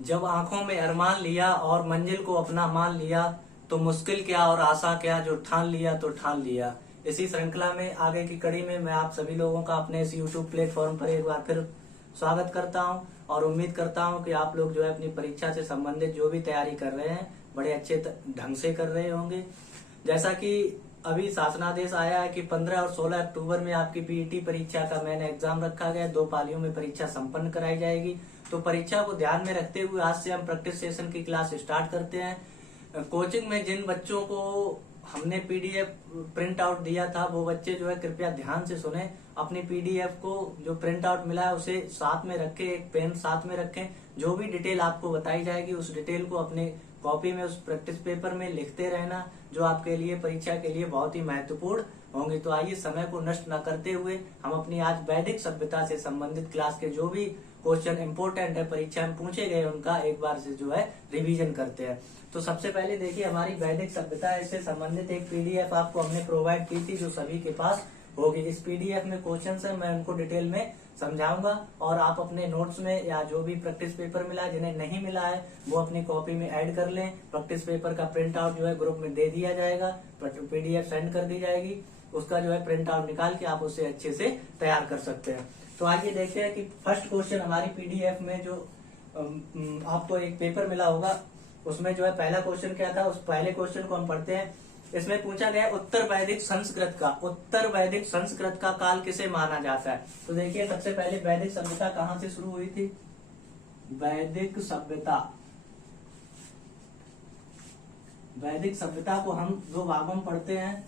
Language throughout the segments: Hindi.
जब आंखों में अरमान लिया और मंजिल को अपना मान लिया, तो मुश्किल क्या और आशा क्या, जो ठान लिया तो ठान लिया। इसी श्रृंखला में आगे की कड़ी में मैं आप सभी लोगों का अपने इस YouTube प्लेटफॉर्म पर एक बार फिर स्वागत करता हूं और उम्मीद करता हूं कि आप लोग जो है अपनी परीक्षा से संबंधित जो भी तैयारी कर रहे हैं बड़े अच्छे ढंग से कर रहे होंगे। जैसा कि अभी शासनादेश आया है कि 15 और 16 अक्टूबर में आपकी पीईटी परीक्षा का मेन एग्जाम रखा गया है। 2 पालियों में परीक्षा संपन्न कराई जाएगी। तो परीक्षा को ध्यान में रखते हुए आज से हम प्रैक्टिस सेशन की क्लास स्टार्ट करते हैं। कोचिंग में जिन बच्चों को हमने पीडीएफ प्रिंट आउट दिया था वो बच्चे जो है कृपया ध्यान से सुने। अपनी पीडीएफ को जो प्रिंट आउट मिला है उसे साथ में रखें, एक पेन साथ में रखें। जो भी डिटेल आपको बताई जाएगी उस डिटेल को अपने कॉपी में उस प्रैक्टिस पेपर में लिखते रहना, जो आपके लिए परीक्षा के लिए बहुत ही महत्वपूर्ण होंगे। तो आइए समय को नष्ट न करते हुए हम अपनी आज वैदिक सभ्यता से संबंधित क्लास के जो भी क्वेश्चन इंपोर्टेंट है परीक्षा में पूछे गए उनका एक बार से जो है रिवीजन करते हैं। तो सबसे पहले देखिए हमारी वैदिक सभ्यता इससे संबंधित एक पीडीएफ आपको हमने प्रोवाइड की थी जो सभी के पास होगी। इस पीडीएफ में क्वेश्चंस है, मैं उनको डिटेल में समझाऊंगा और आप अपने नोट्स में या जो भी प्रैक्टिस पेपर मिला है, जिन्हें नहीं मिला है वो अपनी कॉपी में ऐड कर लें। प्रैक्टिस पेपर का प्रिंट आउट जो है ग्रुप में दे दिया जाएगा, पीडीएफ सेंड कर दी जाएगी, उसका जो है प्रिंट आउट निकाल के आप उसे अच्छे से तैयार कर सकते हैं। तो आइए देखते हैं कि फर्स्ट क्वेश्चन हमारी पीडीएफ में जो आपको एक पेपर मिला होगा उसमें जो है पहला क्वेश्चन क्या था, उस पहले क्वेश्चन को हम पढ़ते हैं। इसमें पूछा गया उत्तर वैदिक संस्कृत का काल किसे माना जाता है। तो देखिए सबसे पहले वैदिक सभ्यता कहाँ से शुरू हुई थी। वैदिक सभ्यता को हम 2 भागों में पढ़ते हैं।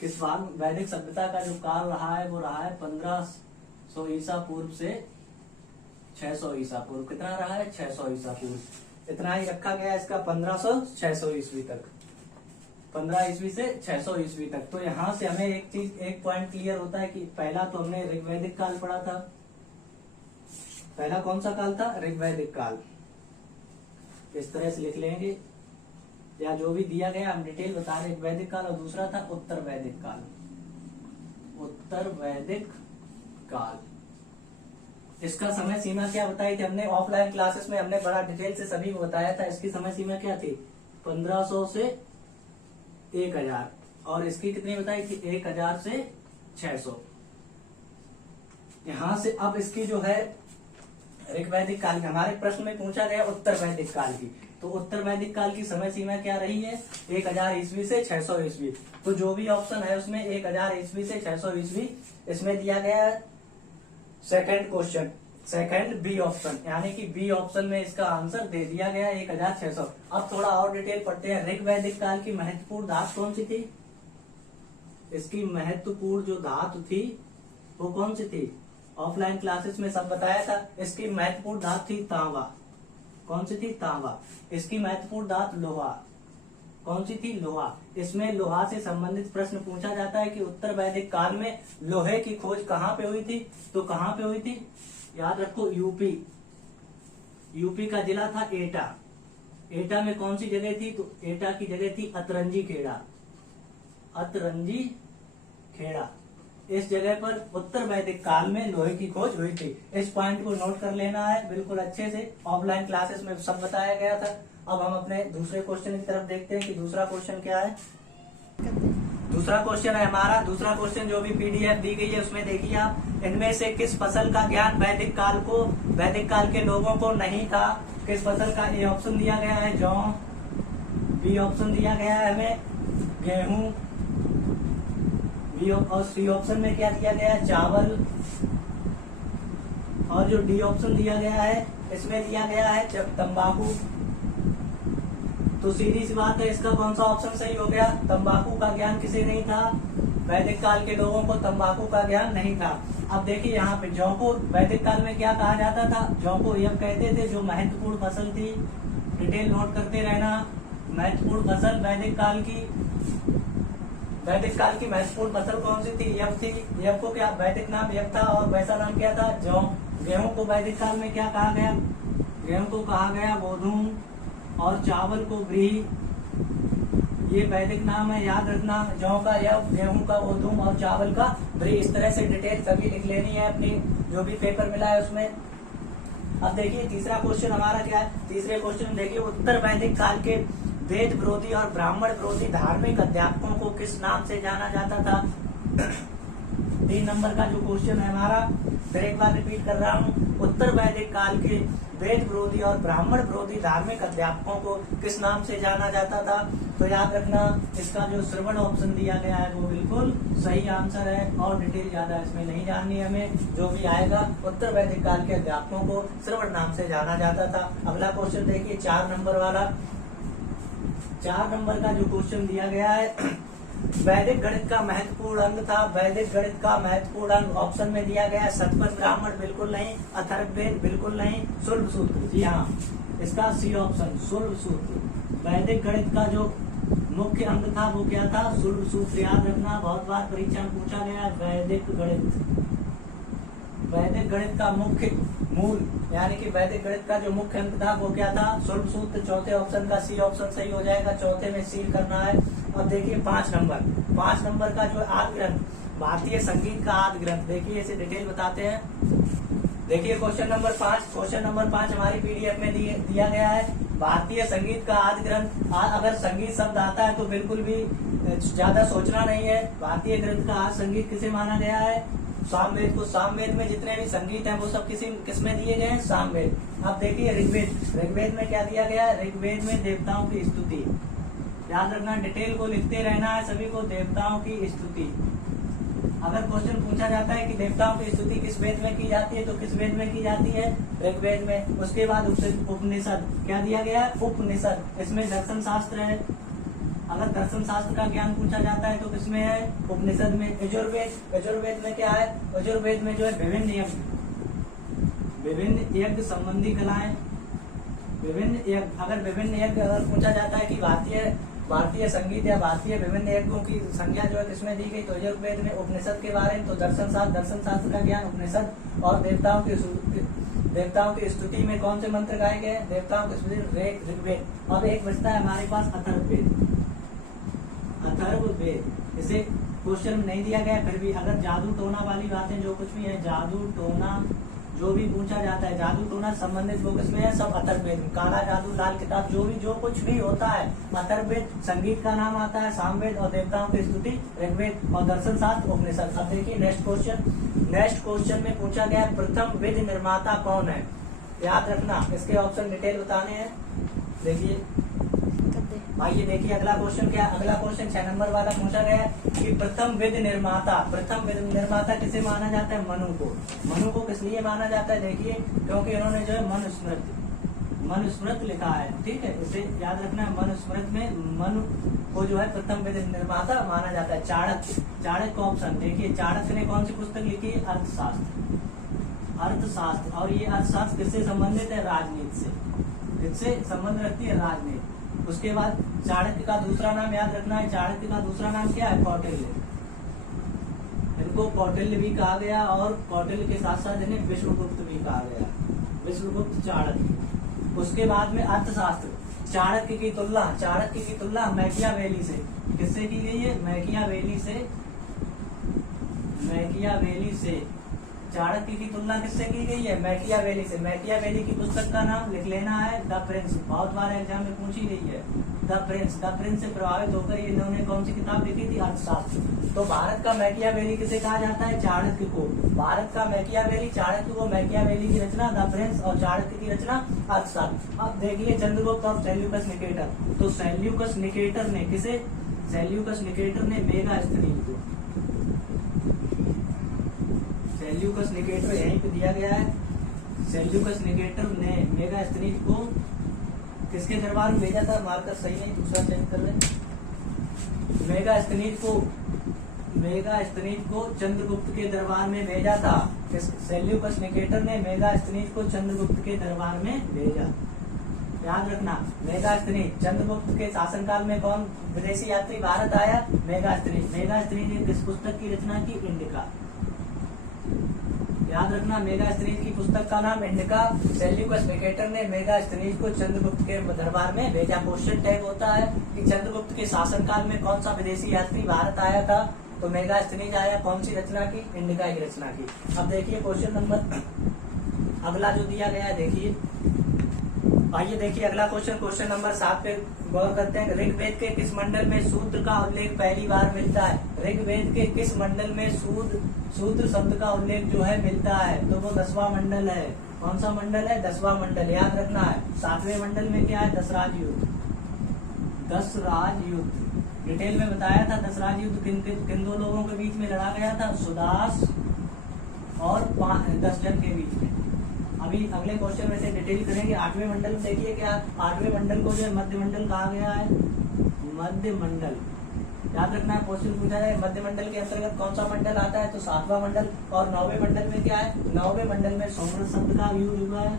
किस भाग वैदिक सभ्यता का जो काल रहा है वो रहा है 1500 ईसा पूर्व से 600 ईसा पूर्व। कितना रहा है 600 ईसा पूर्व, इतना ही रखा गया इसका 1500-600 ईस्वी तक, 15 ईस्वी से 600 ईस्वी तक। तो यहाँ से हमें एक पॉइंट क्लियर होता है कि पहला तो हमने ऋग्वैदिक काल पढ़ा था। पहला कौन सा काल था, ऋग्वैदिक काल। इस तरह से लिख लेंगे या जो भी दिया गया हम डिटेल बता रहे। ऋग्वैदिक काल और दूसरा था उत्तर वैदिक काल। उत्तर वैदिक काल, इसका समय सीमा क्या बताई थी हमने ऑफलाइन क्लासेस में, हमने बड़ा डिटेल से सभी को बताया था। इसकी समय सीमा क्या थी 1500 से 1000 और इसकी कितनी बताई थी 1000 से 600। यहां से अब इसकी जो है ऋग्वैदिक काल, हमारे प्रश्न में पूछा गया उत्तर वैदिक काल की, तो उत्तर वैदिक काल की समय सीमा क्या रही है 1000 ईस्वी से 600 ईस्वी। तो जो भी ऑप्शन है उसमें 1000 ईस्वी से 600 ईस्वी इसमें दिया गया है। Second question, second B option, यानी कि बी ऑप्शन में इसका आंसर दे दिया गया 1600। अब थोड़ा और डिटेल पढ़ते हैं। ऋग्वैदिक काल की महत्वपूर्ण धातु कौन सी थी, इसकी महत्वपूर्ण जो धातु थी वो कौन सी थी, ऑफलाइन क्लासेस में सब बताया था। इसकी महत्वपूर्ण धातु थी तांबा। कौन सी थी, तांबा। इसकी महत्वपूर्ण धातु लोहा। कौन सी थी, लोहा। इसमें लोहा से संबंधित प्रश्न पूछा जाता है कि उत्तर वैदिक काल में लोहे की खोज कहाँ पे हुई थी। तो कहाँ पे हुई थी, याद रखो यूपी का जिला था एटा। एटा में कौन सी जगह थी, तो एटा की जगह थी अतरंजी खेड़ा। अतरंजी खेड़ा, इस जगह पर उत्तर वैदिक काल में लोहे की खोज हुई थी। इस पॉइंट को नोट कर लेना है बिल्कुल अच्छे से, ऑफलाइन क्लासेस में सब बताया गया था। अब हम अपने दूसरे क्वेश्चन की तरफ देखते हैं कि दूसरा क्वेश्चन क्या है। दूसरा क्वेश्चन है हमारा, दूसरा क्वेश्चन जो भी पीडीएफ दी गई है उसमें देखिए आप, इनमें से किस फसल का ज्ञान वैदिक काल के लोगों को नहीं था। किस फसल का, ए ऑप्शन दिया गया है जौ, बी ऑप्शन दिया गया है हमें गेहूं, बी और सी ऑप्शन में क्या दिया गया है चावल, और जो डी ऑप्शन दिया गया है इसमें दिया गया है तंबाकू। तो सीधी सी बात है, इसका कौन सा ऑप्शन सही हो गया, तंबाकू का ज्ञान किसे नहीं था, वैदिक काल के लोगों को तंबाकू का ज्ञान नहीं था। अब देखिए यहाँ पे जौ को वैदिक काल में क्या कहा जाता था, जौ को यह कहते थे जो महत्वपूर्ण फसल थी। डिटेल नोट करते रहना, महत्वपूर्ण फसल वैदिक काल की महत्वपूर्ण फसल कौन सी थी, यव थी। यव को क्या वैदिक नाम यव था और वैसा नाम क्या था, जौ। गेहूं को वैदिक काल में क्या कहा गया, गेहूं को कहा गया गोधूम, और चावल को व्रीहि। ये वैदिक नाम है, याद रखना। जौ का यव, गेहूं का गोधूम और चावल का व्रीहि। इस तरह से डिटेल सभी लिख लेनी है अपनी जो भी पेपर मिला है उसमें। अब देखिए तीसरा क्वेश्चन हमारा क्या है। तीसरे क्वेश्चन में देखिए उत्तर वैदिक काल के वेद विरोधी और ब्राह्मण विरोधी धार्मिक अध्यापकों को किस नाम से जाना जाता था। 3 नंबर का जो क्वेश्चन है हमारा, फिर एक बार रिपीट कर रहा हूँ, उत्तर वैदिक काल के वेद विरोधी और ब्राह्मण विरोधी धार्मिक अध्यापकों को किस नाम से जाना जाता था। तो याद रखना इसका जो श्रवण ऑप्शन दिया गया है वो बिल्कुल सही आंसर है और डिटेल ज्यादा इसमें नहीं जाननी है हमें। जो भी आएगा उत्तर वैदिक काल के अध्यापकों को श्रवण नाम से जाना जाता था। अगला क्वेश्चन देखिए 4 नंबर वाला। 4 नंबर का जो क्वेश्चन दिया गया है, वैदिक गणित का महत्वपूर्ण अंग था। वैदिक गणित का महत्वपूर्ण अंग ऑप्शन में दिया गया है शतपथ ब्राह्मण बिल्कुल नहीं, अथर्ववेद बिल्कुल नहीं, शुल्ब सूत्र, जी हाँ इसका सी ऑप्शन शुल्ब सूत्र। वैदिक गणित का जो मुख्य अंग था वो क्या था, शुल्ब सूत्र। याद रखना बहुत बार परीक्षा में पूछा गया है। वैदिक गणित का मुख्य मूल यानी कि वैदिक गणित का जो मुख्य अंक था वो क्या था, शुल्ब सूत्र। चौथे ऑप्शन का सी ऑप्शन सही हो जाएगा, चौथे में सील करना है। अब देखिए 5 नंबर का जो आदि ग्रंथ, भारतीय संगीत का आदि ग्रंथ, देखिए इसे डिटेल बताते हैं। देखिए क्वेश्चन नंबर 5 हमारी पीडीएफ में दिया गया है। भारतीय संगीत का आदि ग्रंथ, अगर संगीत शब्द आता है तो बिल्कुल भी ज्यादा सोचना नहीं है। भारतीय ग्रंथ का आदि संगीत किसे माना गया है, सामवेद को। सामवेद में जितने भी संगीत हैं वो सब किसमें दिए गए हैं, सामवेद। अब देखिए ऋग्वेद में क्या दिया गया है, ऋग्वेद में देवताओं की स्तुति। याद रखना डिटेल को लिखते रहना है सभी को, देवताओं की स्तुति। अगर क्वेश्चन पूछा जाता है कि देवताओं की स्तुति किस वेद में की जाती है तो किस वेद में की जाती है, ऋग्वेद में। उसके बाद उपनिषद, क्या दिया गया है, उपनिषद। इसमें दर्शन शास्त्र है। अगर दर्शन शास्त्र का ज्ञान पूछा जाता है तो किसमें है, उपनिषद में। यजुर्वेद में क्या है, यजुर्वेद में जो है विभिन्न यज्ञ संबंधी कलाएं, अगर विभिन्न यज्ञ अगर पूछा जाता है कि भारतीय संगीत या भारतीय विभिन्न यज्ञों की संख्या जो है किसमें दी गई, तो यजुर्वेद में। उपनिषद के बारे में तो दर्शन शास्त्र का ज्ञान उपनिषद। और देवताओं की स्तुति में कौन से मंत्र गाए गए, देवताओं की स्तुति ऋग्वेद। अब एक बचता है हमारे पास अथर्ववेद। इसे क्वेश्चन में नहीं दिया गया, फिर भी अगर जादू टोना वाली बातें जो कुछ भी है, जादू टोना जो भी पूछा जाता है, जादू टोना संबंधित वो किसमें है, सब अथर्ववेद में। काला जादू, लाल किताब, जो कुछ भी होता है अथर्ववेद। संगीत का नाम आता है सामवेद और देवताओं की स्तुति ऋग्वेद और दर्शन शास्त्र उपनिषद। अब देखिए नेक्स्ट क्वेश्चन में पूछा गया प्रथम वेद निर्माता कौन है। याद रखना इसके ऑप्शन डिटेल बताने हैं। देखिए आइए देखिए अगला क्वेश्चन क्या है। अगला क्वेश्चन 6 नंबर वाला पूछा गया है कि प्रथम वेद निर्माता किसे माना जाता है, मनु को किस लिए माना जाता है, देखिए क्योंकि इन्होंने जो है मनुस्मृत लिखा है। ठीक है, इसे याद रखना है। मनुस्मृत में मनु को जो है प्रथम वेद निर्माता माना जाता है। चाणक्य का ऑप्शन देखिए, चाणक्य ने कौन सी पुस्तक लिखी है, अर्थशास्त्र। और ये अर्थशास्त्र किससे संबंधित है, राजनीति से। किससे संबंध रखती है, राजनीति। उसके बाद चाणक्य का दूसरा नाम याद रखना है, चाणक्य का दूसरा नाम क्या है, कौटिल्य। इनको कौटिल्य भी कहा गया और कौटिल्य के साथ साथ इन्हें विश्वगुप्त भी कहा गया, विश्वगुप्त चाणक्य। उसके बाद में अर्थशास्त्र, चाणक्य की तुलना मैकियावेली से किससे की गई है, मैकियावेली से। चाणक्य की तुलना किससे की गई है, मैकियावेली से। मैकियावेली की पुस्तक का नाम लिख लेना है, द प्रिंस। बहुत बार एग्जाम में पूछी गई है, द प्रिंस से प्रभावित होकर इन्होंने कौन सी किताब लिखी थी, अर्थशास्त्र। तो भारत का मैकियावेली किसे कहा जाता है, चाणक्य को। भारत का मैकियावेली, चाणक्य को। मैकियावेली की रचना द प्रिंस और चाणक्य की रचना अर्थशास्त्र। अब देखिए चंद्रगुप्त और सेल्यूकस निकेटर। तो सेल्यूकस निकेटर ने मेगास्थनीज को, सेल्यूकस निकेटर यहीं पे दिया गया है। सेल्यूकस निकेटर ने मेगास्थनीज को किसके दरबार में भेजा था, मार्कर सही नहीं, दूसरा चेक कर लें। मेगास्थनीज को चंद्रगुप्त के दरबार में भेजा था। सेल्यूकस निकेटर ने मेगास्थनीज को चंद्रगुप्त के दरबार में भेजा। याद रखना, मेगास्थनीज चंद्रगुप्त के शासनकाल में कौन विदेशी यात्री भारत आया, मेगास्थनीज ने किस पुस्तक की रचना की, इंडिका। याद रखना मेगास्थनीज की पुस्तक का नाम इंडिका। सेल्यूकस निकेटर ने मेगास्थनीज को चंद्रगुप्त के दरबार में भेजा। क्वेश्चन टैग होता है कि चंद्रगुप्त के शासनकाल में कौन सा विदेशी यात्री भारत आया था, तो मेगास्थनीज आया। कौन सी रचना की, इंडिका की रचना की। अब देखिए क्वेश्चन नंबर अगला जो दिया गया है देखिए, आइए देखिए अगला क्वेश्चन नंबर 7 पे गौर करते हैं। ऋग्वेद के किस मंडल में शूद्र का उल्लेख पहली बार मिलता है? ऋग्वेद के किस मंडल में शूद्र शब्द का उल्लेख जो है मिलता है? तो वो 10वां मंडल है। कौन सा मंडल है? 10वां मंडल, याद रखना है। 7वें मंडल में क्या है? दशराज युद्ध। दशराज युद्ध डिटेल में बताया था। दशराज युद्ध किन दो लोगों के बीच में लड़ा गया था? सुदास और 10 जन के बीच में। अभी अगले क्वेश्चन में से डिटेल करेंगे। 8वें मंडल में देखिए क्या, 8वें मंडल को जो है मध्य मंडल कहा गया है। मध्य मंडल याद रखना है, क्वेश्चन पूछा जाए मध्य मंडल के अंतर्गत कौन सा मंडल आता है? तो 7वां मंडल। और 9वें मंडल में क्या है? 9वें मंडल में सोमरस शब्द का यूज हुआ है,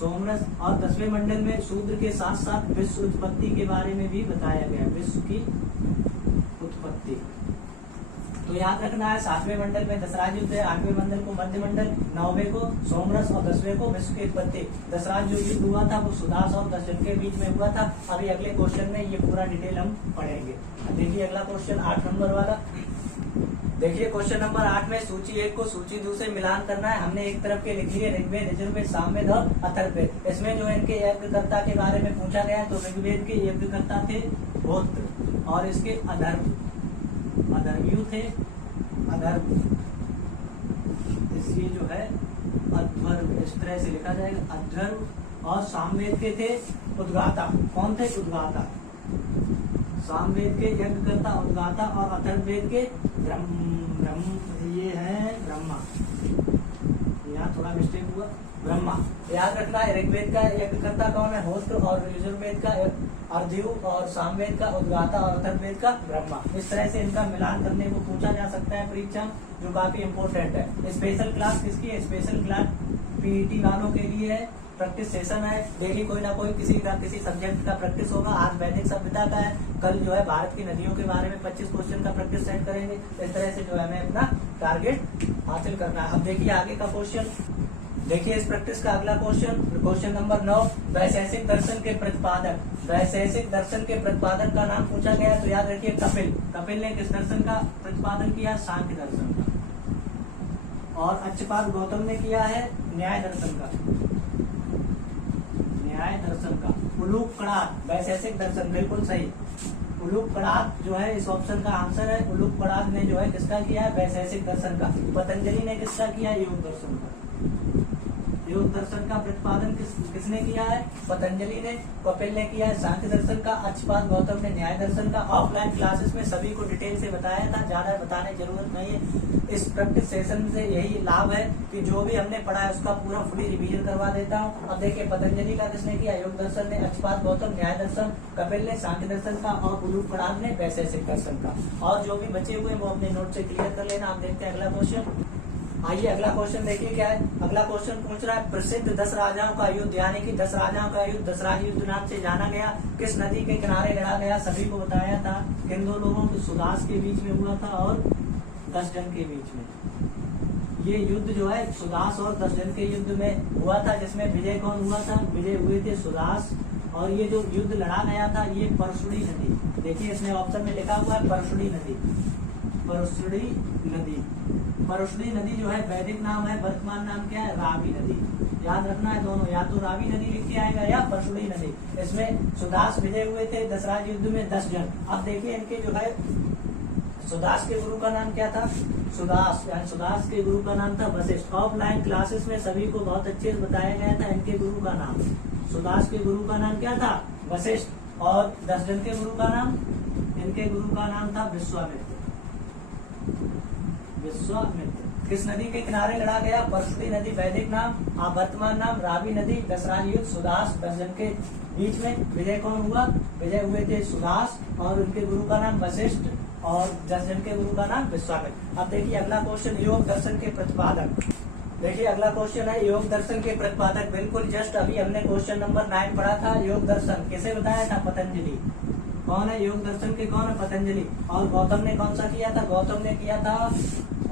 सोमरस। और 10वें मंडल में शूद्र के साथ साथ विश्व उत्पत्ति के बारे में भी बताया गया, विश्व की उत्पत्ति। तो याद रखना है 7वें मंडल में दशराज युद्ध है, 8वें मंडल को मध्य मंडल, 9वें को सोमरस और 10वें को विश्व की उत्पत्ति। दशराज जो युद्ध हुआ था वो सुदास और 10 जन के बीच में हुआ था। अभी अगले क्वेश्चन में ये पूरा डिटेल हम पढ़ेंगे। देखिए अगला क्वेश्चन 8 नंबर वाला। देखिए क्वेश्चन नंबर 8 में सूची 1 को सूची 2 से मिलान करना है। हमने एक तरफ के लिख लिए ऋग्वेद, यजुर्वेद, सामवेद और अथर्ववेद। इसमें जो इनके यज्ञकर्ता के बारे में पूछा गया तो ऋग्वेद के यज्ञकर्ता थे होत्र और इसके अधर्व्यू थे, अधर्व इसलिए जो है अध्वर्व, इस तरह से लिखा जाएगा अध्वर्व। और सामवेद के थे उद्गाता। कौन थे? उद्गाता। सामवेद के यज्ञकर्ता उद्गाता और अथर्ववेद के ये है ब्रह्मा। यहाँ थोड़ा मिस्टेक हुआ, ब्रह्मा। याद रखना है ऋग्वेद का यज्ञकर्ता कौन है? होत्र और यजुर्वेद का अर्ध्यु और सामवेद का उद्गाता और अथर्ववेद का ब्रह्मा। इस तरह से इनका मिलान करने को पूछा जा सकता है परीक्षा, जो काफी इम्पोर्टेंट है। स्पेशल क्लास किसकी है? स्पेशल क्लास पीईटी वालों के लिए है। प्रैक्टिस सेशन है, डेली कोई ना कोई किसी सब्जेक्ट का प्रैक्टिस होगा। आज वैदिक सभ्यता का है, कल जो है भारत की नदियों के बारे में 25 क्वेश्चन का प्रैक्टिस सेट करेंगे। इस तरह से जो है हमें अपना टारगेट हासिल करना है। अब देखिए आगे का क्वेश्चन, देखिए इस प्रैक्टिस का अगला क्वेश्चन नंबर 9। वैशेषिक दर्शन के प्रतिपादक, वैशेषिक दर्शन के प्रतिपादक का नाम पूछा गया तो याद रखिए कपिल। कपिल ने किस दर्शन का प्रतिपादन किया? सांख्य दर्शन का। और अच्युपाद गौतम ने किया है न्याय दर्शन का, न्याय दर्शन का। उलूक कड़ात वैशेषिक दर्शन, बिल्कुल सही। उलूक कड़ात जो है इस ऑप्शन का आंसर है। उलूक कड़ात ने जो है किसका किया है? वैशेषिक दर्शन का। पतंजलि ने किसका किया? योग दर्शन का। योग दर्शन का प्रतिपादन किसने किया है? पतंजलि ने। कपिल ने किया है सांख्य दर्शन का। अच्युपाद गौतम ने न्याय दर्शन का। ऑफलाइन क्लासेस में सभी को डिटेल से बताया था, ज्यादा बताने की जरूरत नहीं है। इस प्रैक्टिस सेशन से यही लाभ है कि जो भी हमने पढ़ा है उसका पूरा फुली रिवीजन करवा देता हूँ। अब देखिए पतंजलि का किसने किया? योग दर्शन ने। अच्युपाद गौतम न्याय दर्शन, कपिल ने सांख्य दर्शन का और उलूक कड़ात ने वैशेषिक दर्शन का। और जो भी बचे हुए वो अपने नोट से क्लियर कर लेना। आप देखते हैं अगला क्वेश्चन। आइए अगला क्वेश्चन देखिए क्या है। अगला क्वेश्चन पूछ रहा है प्रसिद्ध 10 राजाओं का युद्ध, यानी कि 10 राजाओं का युद्ध दशराज युद्ध नाम से जाना गया, किस नदी के किनारे लड़ा गया? सभी को बताया था। किन दो लोगों के? सुदास के बीच में हुआ था और 10 जन के बीच में। ये युद्ध जो है सुदास और 10 जन के युद्ध में हुआ था, जिसमें विजय कौन हुआ था? विजय हुए थे सुदास। और ये जो युद्ध लड़ा गया था ये परशुड़ी नदी, देखिए इसमें ऑप्शन में लिखा हुआ है परशुड़ी नदी। परशुड़ी नदी, परशुड़ी नदी जो है वैदिक नाम है, वर्तमान नाम क्या है? रावी नदी। याद रखना है दोनों, या तो रावी नदी लिख के आएगा या परशुड़ी नदी। इसमें सुदास विजय हुए थे दशराज युद्ध में 10 जन। अब देखिए इनके जो है सुदास के गुरु का नाम क्या था? सुदास, यानी सुदास के गुरु का नाम था वशिष्ठ। ऑफलाइन क्लासेस में सभी को बहुत अच्छे से बताया गया था इनके गुरु का नाम। सुदास के गुरु का नाम क्या था? वशिष्ठ। और 10 जन के गुरु का नाम, इनके गुरु का नाम था विश्वामित्र। विश्वामित्र। किस नदी के किनारे लड़ा गया? परशुड़ी नदी वैदिक नाम, वर्तमान नाम रावी नदी। दशराज युद्ध सुदास 10 जन के बीच में। विजय कौन हुआ? विजय हुए थे सुदास और उनके गुरु का नाम वशिष्ठ और 10 जन के गुरु का नाम विश्वामित्र। अब देखिए अगला क्वेश्चन, योग दर्शन के प्रतिपादक। देखिए अगला क्वेश्चन है योग दर्शन के प्रतिपादक। बिल्कुल जस्ट अभी हमने क्वेश्चन नंबर 9 पढ़ा था। योग दर्शन किसे बताया था? पतंजलि। कौन है योग दर्शन के? कौन है? पतंजलि। और गौतम ने कौन सा किया था? गौतम ने किया था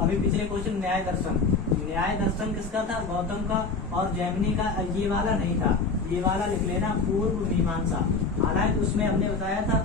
अभी पिछले क्वेश्चन न्याय दर्शन। न्याय दर्शन किसका था? गौतम का। और जैमिनी का ये वाला नहीं था, ये वाला लिख लेना पूर्व मीमांसा। हालांकि उसमें हमने बताया था,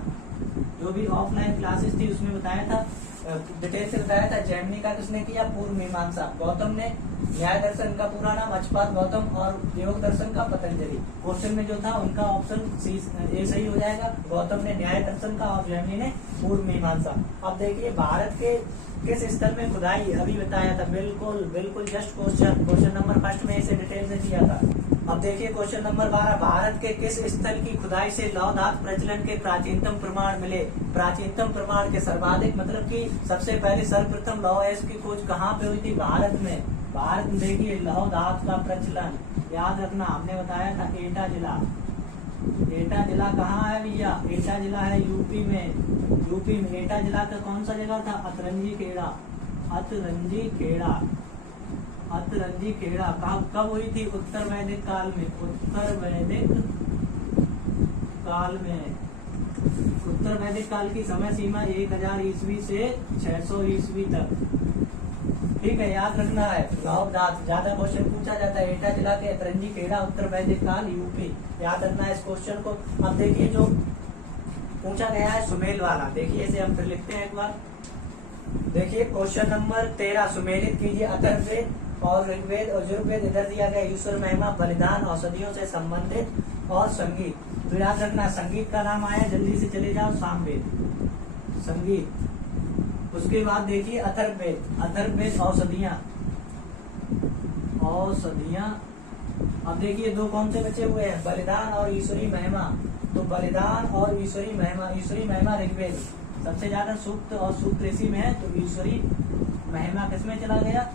जो भी ऑफलाइन क्लासेस थी उसमें बताया था डिटेल से बताया था। जैमिनी का किसने किया? पूर्व मीमांसा गौतम ने। न्याय दर्शन का पूरा नाम अचपात गौतम और योग दर्शन का पतंजलि। क्वेश्चन में जो था उनका ऑप्शन सी ए सही हो जाएगा। गौतम ने न्याय दर्शन का और जैमिनी ने पूर्व मीमांसा। अब देखिए भारत के किस स्थल में खुदाई अभी बताया था। बिल्कुल बिल्कुल जस्ट क्वेश्चन नंबर फर्स्ट में इसे डिटेल से किया था। अब देखिए क्वेश्चन नंबर 12, भारत के किस स्थल की खुदाई से लौह धातु प्रचलन के प्राचीनतम प्रमाण मिले? प्राचीनतम प्रमाण के सर्वाधिक मतलब कि सबसे पहले सर्वप्रथम लौह अयस्क की खोज कहाँ पे हुई थी? भारत में। भारत में देखिए लौह धातु का प्रचलन याद रखना, हमने बताया था एटा जिला। एटा जिला कहाँ है भैया? एटा जिला है यूपी में। यूपी में एटा जिला का कौन सा जगह था? अतरंजी खेड़ा। अतरंजी खेड़ा। अतरंजी खेड़ा कब हुई थी? उत्तर वैदिक काल में। उत्तर वैदिक काल में। उत्तर वैदिक काल की समय सीमा 1000 ईस्वी से 600 ईस्वी तक। ठीक है, याद रखना है। लौह धातु ज्यादा क्वेश्चन पूछा जाता है। एटा जिला के अतरंजी खेड़ा, उत्तर वैदिक काल, यूपी। याद रखना है इस क्वेश्चन को। अब देखिए जो पूछा गया है सुमेल वाला, देखिए इसे हम फिर लिखते हैं एक बार। देखिए क्वेश्चन नंबर 13, सुमेलित कीजिए अथर्ववेद और ऋग्वेद और यजुर्वेद। इधर दिया गया ईश्वर महिमा, बलिदान, औषधियों से संबंधित और संगीत। तो याद रखना संगीत का नाम आया, जल्दी से चले जाओ, सामवेद संगीत। उसके बाद देखिए अथर्ववेद। अथर्ववेद औषधियां। औषधियां। अब देखिए दो कौन से बचे हुए हैं? बलिदान और ईश्वरी महिमा। तो बलिदान और ईश्वरी महिमा। ईश्वरी महिमा ऋग्वेद सबसे ज्यादा सूक्त और सूक्त इसी में है, तो ईश्वरी महिमा किसमें चला गया?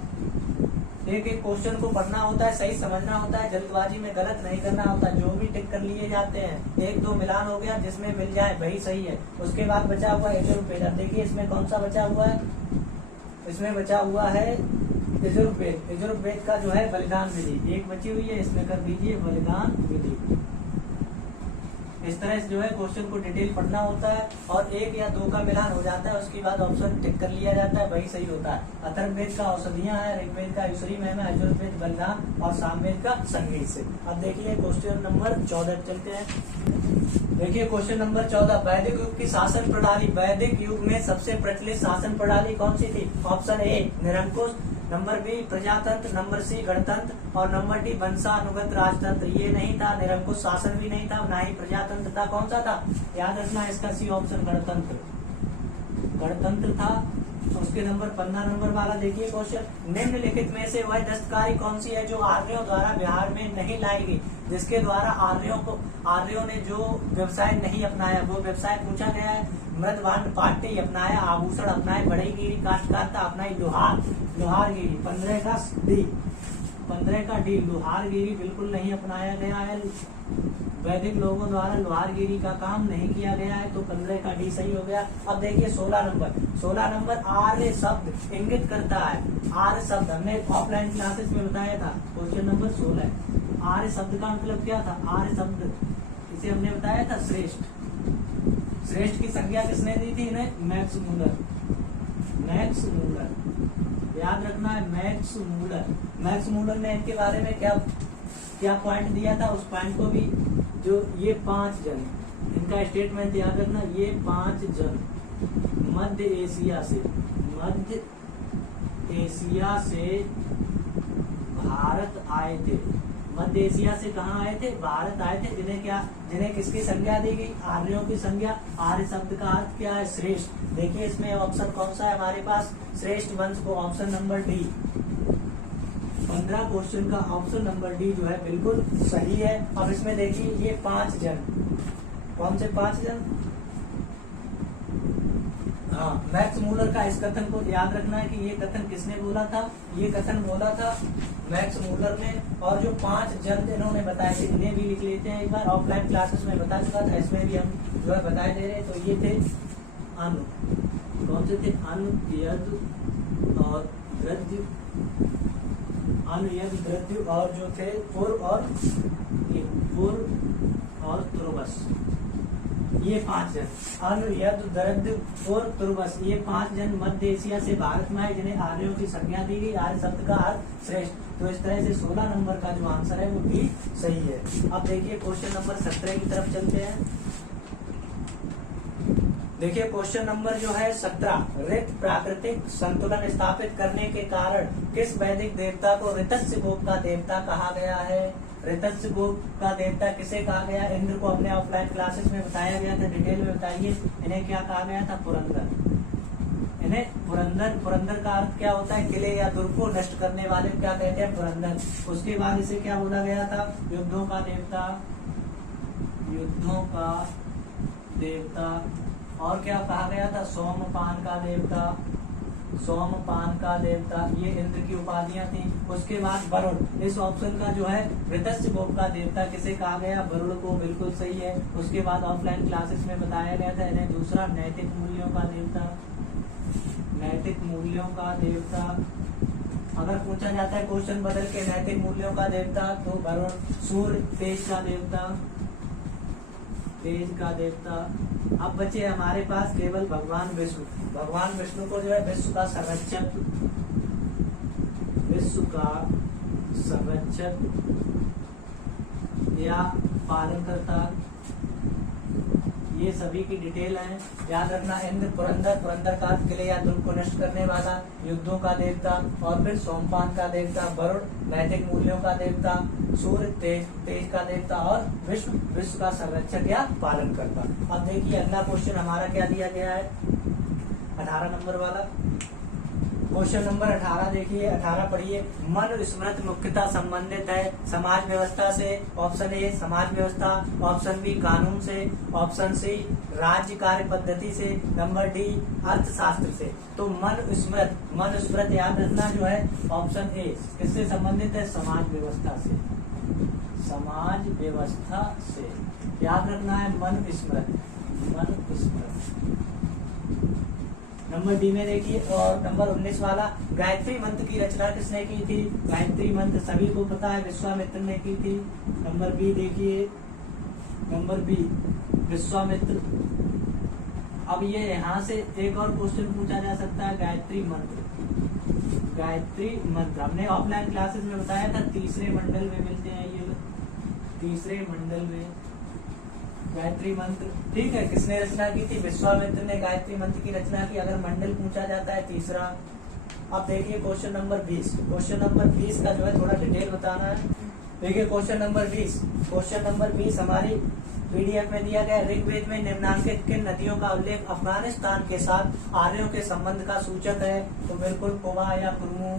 एक एक क्वेश्चन को पढ़ना होता है, सही समझना होता है, जल्दबाजी में गलत नहीं करना होता। जो भी टिक कर लिए जाते हैं, एक दो मिलान हो गया, जिसमें मिल जाए वही सही है। उसके बाद बचा हुआ यजुर्वेद। अब देखिए इसमें कौन सा बचा हुआ है? इसमें बचा हुआ है यजुर्वेद। यजुर्वेद का जो है बलिदान विधि एक बची हुई है, इसमें कर दीजिए बलिदान विधि। इस तरह से जो है क्वेश्चन को डिटेल पढ़ना होता है और एक या दो का मिलान हो जाता है, उसके बाद ऑप्शन टिक कर लिया जाता है, वही सही होता है। अथर्ववेद का औषधियां है, ऋग्वेद का ईश्वरी महिमा, यजुर्वेद बलिदान और सामवेद का संगीत से। अब देखिए क्वेश्चन नंबर 14 चलते हैं। देखिए क्वेश्चन नंबर 14, वैदिक युग की शासन प्रणाली। वैदिक युग में सबसे प्रचलित शासन प्रणाली कौन सी थी? ऑप्शन ए निरंकुश, नंबर बी प्रजातंत्र, नंबर सी गणतंत्र और नंबर डी वंशानुगत राजतंत्र। ये नहीं था, निरंकुश शासन भी नहीं था, ना ही प्रजातंत्र था। कौन सा था? याद रखना इसका सी ऑप्शन गणतंत्र। गणतंत्र था। उसके नंबर 15 नंबर वाला देखिए क्वेश्चन, निम्नलिखित में से वह दस्तकारी कौन सी है जो आर्यों द्वारा बिहार में नहीं लाई गई? जिसके द्वारा आर्यों ने जो व्यवसाय नहीं अपनाया, वो व्यवसाय पूछा गया है। मृदवान पाट्य अपनाया, आभूषण अपनाए, बढ़ईगिरी, काष्ठकारता अपनाई, लोहारगिरी। 15 का डी लोहारगिरी बिल्कुल नहीं अपनाया गया है। वैदिक लोगों द्वारा लोहारगिरी का काम नहीं किया गया है, तो 15 का डी सही हो गया। अब देखिए 16 नंबर आर्य शब्द इंगित करता है। आर्य शब्द हमने ऑफलाइन क्लासेस में बताया था। क्वेश्चन नंबर 16, आर्य शब्द का मतलब क्या था? आर्य शब्द इसे हमने बताया था श्रेष्ठ। श्रेष्ठ की संज्ञा किसने दी थी इन्हें? Max Muller. मैक्स मूलर याद रखना है, मैक्स मूलर। मैक्स मूलर ने इनके बारे में क्या पॉइंट दिया था? उस पॉइंट को भी, जो ये 5 जन, इनका स्टेटमेंट याद रखना, ये 5 जन मध्य एशिया से भारत आए थे। मध्य एशिया से कहाँ आए थे? भारत आए थे। जिन्हें किसकी संज्ञा दी गई? आर्यों की संज्ञा। आर्य शब्द का अर्थ क्या है? श्रेष्ठ। देखिए इसमें ऑप्शन कौन सा है हमारे पास? श्रेष्ठ वंश को ऑप्शन नंबर डी। 15 क्वेश्चन का ऑप्शन नंबर डी जो है बिल्कुल सही है। अब इसमें देखिए ये 5 जन, कौन से 5 जन? हाँ, मैक्स मूलर का इस कथन को याद रखना है कि ये कथन किसने बोला था? ये कथन बोला था मैक्स मूलर ने। और जो 5 जन इन्होंने बताए थे, इन्हें भी लिख लेते हैं एक बार। ऑफलाइन क्लासेस में बता चुका था, इसमें भी हम जो है बताए दे रहे। तो ये थे अनु, कौन से थे? अनु, यद और द्रव्य। अनु, यद, द्रव्य और जो थे पूर्व और तुर्वस। ये 5 जन अनु, यद, द्रव्य, पूर्व, तुर्वस, ये 5 जन मध्य एशिया से भारत में आए, जिन्हें आर्यों की संज्ञा दी गई। आर्य शब्द का अर्थ श्रेष्ठ। तो इस तरह से 16 नंबर का जो आंसर है वो भी सही है। अब देखिए क्वेश्चन नंबर 17 की तरफ चलते हैं। देखिए क्वेश्चन नंबर जो है 17, ऋत प्राकृतिक संतुलन स्थापित करने के कारण किस वैदिक देवता को ऋतस्य गोप का देवता कहा गया है? ऋतस्य गोप का देवता किसे कहा गया? इंद्र को अपने ऑफलाइन क्लासेस में बताया गया था, डिटेल में बताइए। इन्हें क्या कहा गया था? पुरंदर। इन्हें पुरंदर, पुरंदर का अर्थ क्या होता है? किले या दुर्ग को नष्ट करने वाले क्या कहते हैं? पुरंदर। उसके बाद इसे क्या बोला गया था? युद्धों का देवता, युद्धों का देवता। और क्या कहा गया था? सोमपान का देवता, सोमपान का देवता। ये इंद्र की उपाधियां थी। उसके बाद वरुण, इस ऑप्शन का जो है ऋतस्य गोप का देवता किसे कहा गया? वरुण को, बिल्कुल सही है। उसके बाद ऑफलाइन क्लासेस में बताया गया था इन्हें दूसरा नैतिक मूल्यों का देवता, नैतिक मूल्यों का देवता। अगर पूछा जाता है क्वेश्चन बदल के नैतिक मूल्यों का देवता तो वरुण। सूर्य तेज का देवता, तेज का देवता। अब बचे हमारे पास केवल भगवान विष्णु। भगवान विष्णु को जो है विश्व का संरक्षक, विश्व का संरक्षक या पालनकर्ता, ये सभी की डिटेल है। याद रखना इंद्र पुरंदर, पुरंदर का किले या दुर्ग को नष्ट करने वाला, युद्धों का देवता। और फिर सोमपान का देवता, वरुण नैतिक मूल्यों का देवता, सूर्य तेज, तेज का देवता और विष्णु विश्व का संरक्षक या पालन करता। अब देखिए अगला क्वेश्चन हमारा क्या दिया गया है? 18 नंबर वाला क्वेश्चन नंबर 18 देखिए, 18 पढ़िए। मन स्मृति मुख्यतः संबंधित है समाज व्यवस्था से। ऑप्शन ए समाज व्यवस्था, ऑप्शन बी कानून से, ऑप्शन सी राज्य कार्य पद्धति से, नंबर डी अर्थशास्त्र से। तो मन स्मृति याद रखना जो है ऑप्शन ए किससे संबंधित है? समाज व्यवस्था से, समाज व्यवस्था से याद रखना है मन स्मृति, मन स्मृति। नंबर डी में देखिए। और नंबर 19 वाला, गायत्री मंत्र की रचना किसने की थी? गायत्री मंत्र सभी को पता है विश्वामित्र ने की थी। नंबर बी देखिए, नंबर बी विश्वामित्र। अब ये यहाँ से एक और क्वेश्चन पूछा जा सकता है, गायत्री मंत्र, गायत्री मंत्र हमने ऑफलाइन क्लासेस में बताया था तीसरे मंडल में मिलते हैं ये, तीसरे मंडल में गायत्री मंत्र। ठीक है, किसने रचना की थी? विश्वामित्र ने गायत्री मंत्र की रचना की। अगर मंडल पूछा जाता है तीसरा। अब देखिए क्वेश्चन नंबर 20, क्वेश्चन नंबर 20 का जो है थोड़ा डिटेल बताना है। देखिए क्वेश्चन नंबर 20, क्वेश्चन नंबर 20 हमारी पीडीएफ में दिया गया। ऋग्वेद में निम्नांकित किन नदियों का उल्लेख अफगानिस्तान के साथ आर्यों के संबंध का सूचक है? तो बिल्कुल कुबा या कुरमू,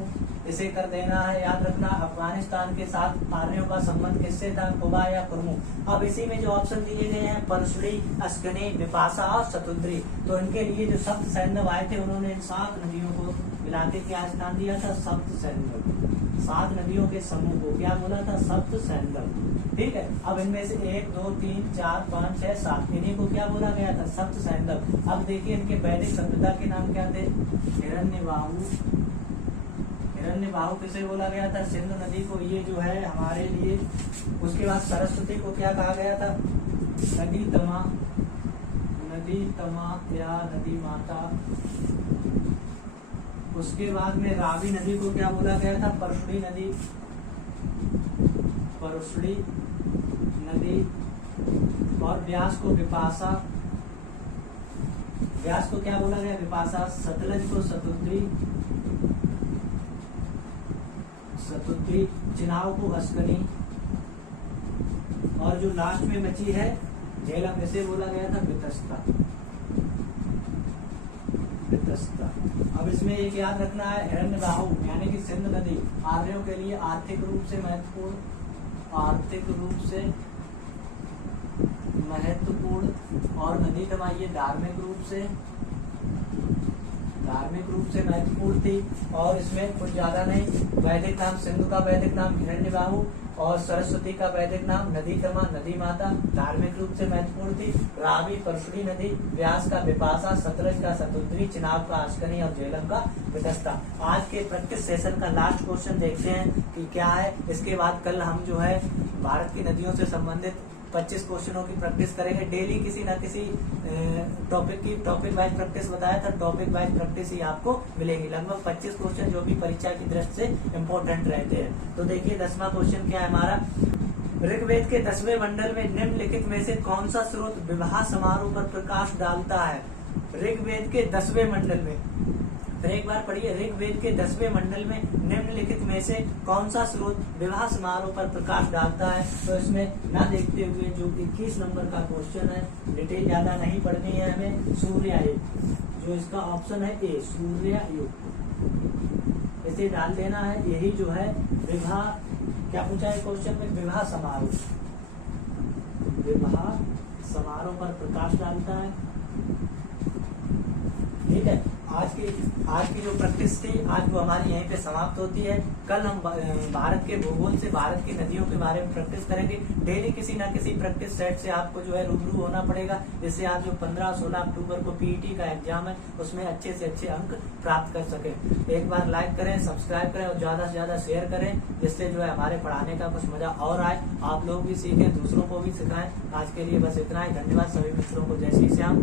इसे कर देना है। याद रखना अफगानिस्तान के साथ आर्यों का संबंध किससे था? कुबा या कुरमू। अब इसी में जो ऑप्शन दिए गए हैं परशुड़ी, अस्कनी, विपाशा और शतुद्री, तो इनके लिए जो सप्त सैंधव आए थे उन्होंने इन 7 नदियों को मिलाते क्या स्थान दिया था? सप्त सैंधव। 7 नदियों के समूह को क्या बोला था? सप्त सैंधव। ठीक है, अब इनमें से 1 2 3 4 5 6 7 इन्हीं को क्या बोला गया था? सप्त सैंधव। अब देखिए इनके वैदिक सभ्यता के नाम क्या थे? हिरण्यबाहु, हिरण्यबाहु किसे बोला गया था? सिंधु नदी को, ये जो है हमारे लिए। उसके बाद सरस्वती को क्या कहा गया था? नदी तमा, नदी तमा या नदी माता। उसके बाद में रावी नदी को क्या बोला गया था? परशुड़ी नदी, परशुड़ी नदी। और व्यास को विपाशा, व्यास को क्या बोला गया? विपाशा। सतलज को शतुद्री, शतुद्री। चिनाव को अस्कनी। और जो लास्ट में बची है झेलम, इसे बोला गया था वितस्ता, वितस्ता। अब इसमें एक याद रखना है, हिरण्यबाहु यानी कि सिंधु नदी आर्यों के लिए आर्थिक रूप से महत्वपूर्ण, आर्थिक रूप से महत्वपूर्ण। और नदी तमा ये धार्मिक रूप से, धार्मिक रूप से महत्वपूर्ण थी। और इसमें कुछ ज्यादा नहीं, वैदिक नाम सिंधु का वैदिक नाम हिरण्यबाहु और सरस्वती का वैदिक नाम नदी तमा, नदी माता, धार्मिक रूप से महत्वपूर्ण थी। रावी परशुड़ी नदी, व्यास का विपाशा, सतलज का शतुद्री, चिनाब का अस्कनी और झेलम का वितस्ता। आज के प्रैक्टिस सेशन का लास्ट क्वेश्चन देखते हैं कि क्या है। इसके बाद कल हम जो है भारत की नदियों से संबंधित 25 क्वेश्चनों की प्रैक्टिस करेंगे। डेली किसी ना किसी टॉपिक की टॉपिक वाइज प्रैक्टिस बताया था, टॉपिक वाइज प्रैक्टिस ही आपको मिलेगी। लगभग 25 क्वेश्चन जो कि परीक्षा की दृष्टि से इम्पोर्टेंट रहते हैं। तो देखिए 10वां क्वेश्चन क्या है हमारा। ऋग्वेद के 10वें मंडल में निम्नलिखित में से कौन सा स्रोत विवाह समारोह पर प्रकाश डालता है? ऋग्वेद के 10वें मंडल में, फिर एक बार पढ़िए, ऋग्वेद के 10वें मंडल में निम्नलिखित में से कौन सा स्रोत विवाह समारोह पर प्रकाश डालता है। तो इसमें ना देखते हुए जो 21 नंबर का क्वेश्चन है, डिटेल ज्यादा नहीं पढ़नी है हमें, सूर्यायुग, जो इसका ऑप्शन है ए, सूर्यायुग, इसे डाल देना है। यही जो है विवाह, क्या पूछा है क्वेश्चन में, विवाह समारोह, विवाह समारोह पर प्रकाश डालता है। ठीक है, आज की जो प्रैक्टिस थी आज वो हमारी यहीं पे समाप्त होती है। कल हम भारत के भूगोल से भारत की नदियों के बारे में प्रैक्टिस करेंगे। डेली किसी ना किसी प्रैक्टिस सेट से आपको जो है रूबरू होना पड़ेगा, जिससे आप जो 15-16 अक्टूबर को पीईटी का एग्जाम है उसमें अच्छे से अच्छे अंक प्राप्त कर सके। एक बार लाइक करें, सब्सक्राइब करें और ज्यादा से ज्यादा शेयर करें, जिससे जो है हमारे पढ़ाने का कुछ मजा और आए, आप लोग भी सीखें, दूसरों को भी सिखाएं। आज के लिए बस इतना ही। धन्यवाद सभी मित्रों को। जय श्री श्याम।